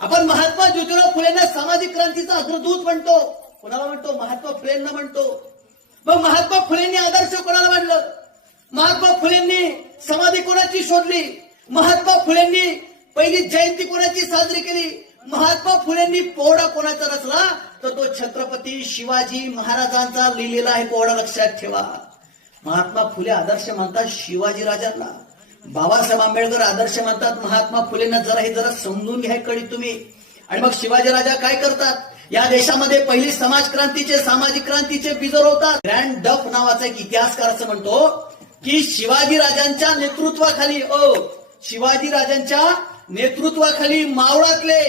आपण महात्मा ज्योतिराव फुलेंना सामाजिक क्रांतीचा अग्रदूत म्हणतो. कोणाला म्हणतो? महात्मा फुलेंना म्हणतो. मग महात्मा फुलेंनी आदर्श कोणाला मांडलं? महात्मा फुलेंनी समाधी कोणाची शोधली? महात्मा फुलेंनी पहिली जयंती कोणाची साजरी केली? महात्मा फुलेंनी पोवाडा कोणाचा रचला? तर तो छत्रपती शिवाजी महाराजांचा लिहिलेला आहे पोवाडा. लक्षात ठेवा. महात्मा फुले आदर्श मानतात शिवाजी राजांना, बाबासाहेब आंबेडकर आदर्श मानतात महात्मा फुलेंना. जरा समजून घ्या कळी तुम्ही. आणि मग शिवाजी राजा काय करतात? या देशामध्ये पहिली समाज क्रांतीचे सामाजिक क्रांतीचे बीज रोवतात. ग्रँड डफ नावाचा एक इतिहासकार असं म्हणतो की शिवाजी राजांच्या नेतृत्वाखाली शिवाजी राजांच्या नेतृत्वाखाली मावळातले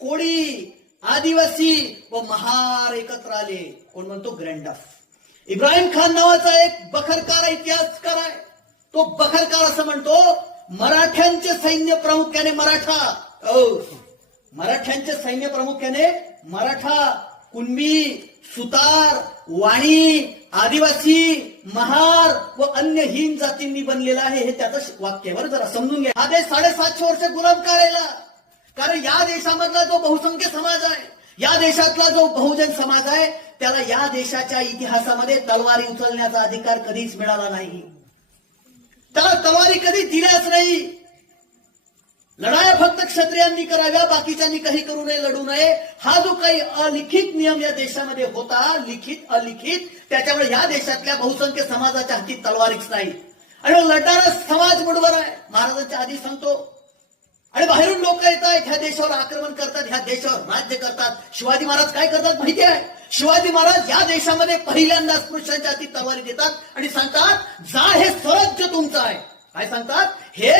कोळी, आदिवासी व महार एकत्र आले. कोण म्हणतो? ग्रँड डफ. इब्राहिम खान नावाचा एक बखरकार इतिहासकार आहे. तो बखरकार असं म्हणतो मराठ्यांचे सैन्य प्रामुख्याने मराठ्यांचे सैन्य प्रामुख्याने मराठा, कुणबी, सुतार, वाणी, आदिवासी, महार व अन्य हीन जातींनी बनलेला आहे. हे त्याचं वाक्यावर जरा समजून घ्या. हा देश 750 वर्ष गुलाम करायला. कारण या देशामधला जो बहुसंख्य समाज आहे, या देशातला जो बहुजन समाज आहे, त्याला या देशाच्या इतिहासामध्ये तलवारी उचलण्याचा अधिकार कधीच मिळाला नाही. त्याला तलवारी कधी दिल्याच नाही. लढाया फक्त क्षत्रियांनी कराव्या, बाकीच्यांनी काही करू नये, लढू नये. हा जो काही अलिखित नियम या देशामध्ये होता, लिखित अलिखित, त्याच्यामुळे या देशातल्या बहुसंख्य समाजाच्या हाती तलवारीच नाही. आणि लढणारा समाज मुठभर आहे. महाराजांच्या आधी सांगतो. आणि बाहेरून लोक येतात, ह्या देशावर आक्रमण करतात, ह्या देशावर राज्य करतात. शिवाजी महाराज काय करतात माहिती आहे? शिवाजी महाराज या देशामध्ये पहिल्यांदा स्पृश्यांच्या हाती तलवारी देतात आणि सांगतात, जा हे स्वराज्य तुमचं आहे. काय सांगतात? हे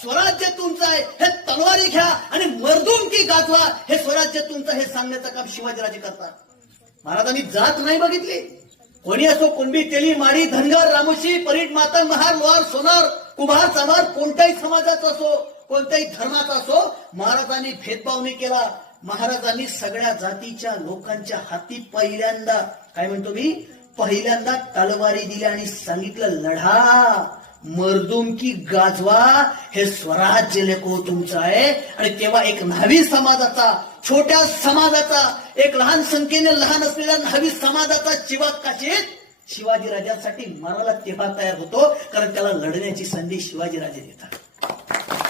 स्वराज्य तुमचं आहे, हे तलवारी घ्या आणि मर्दुमकी गाजवा, हे स्वराज्य तुमचं, हे सांगण्याचं काम शिवाजीराजे करतात. महाराजांनी जात नाही बघितली. कोणी असो, कुणबी, तेली, माडी, धनगर, रामोशी, परीट, मातंग, महार, लोहार, सोनार, कुंभार, चांभार, कोणत्याही समाजाचा असो, कोणत्याही धर्माचा असो, महाराजांनी भेदभाव नाही केला. महाराजांनी सगळ्या जातीच्या लोकांच्या हाती पहिल्यांदा, काय म्हणतो मी, पहिल्यांदा तलवारी दिल्या आणि सांगितलं, लढा, मर्दुमकी गाजवा, हे स्वराज्य लेको तुमचं आहे. आणि तेव्हा एक न्हावी समाजाचा, छोट्या समाजाचा, एक लहान संख्येने लहान असलेल्या न्हावी समाजाचा चिवाक काशीत शिवाजी राजांसाठी मराला तेव्हा तयार होतो, कारण त्याला लढण्याची संधी शिवाजी राजे देतात.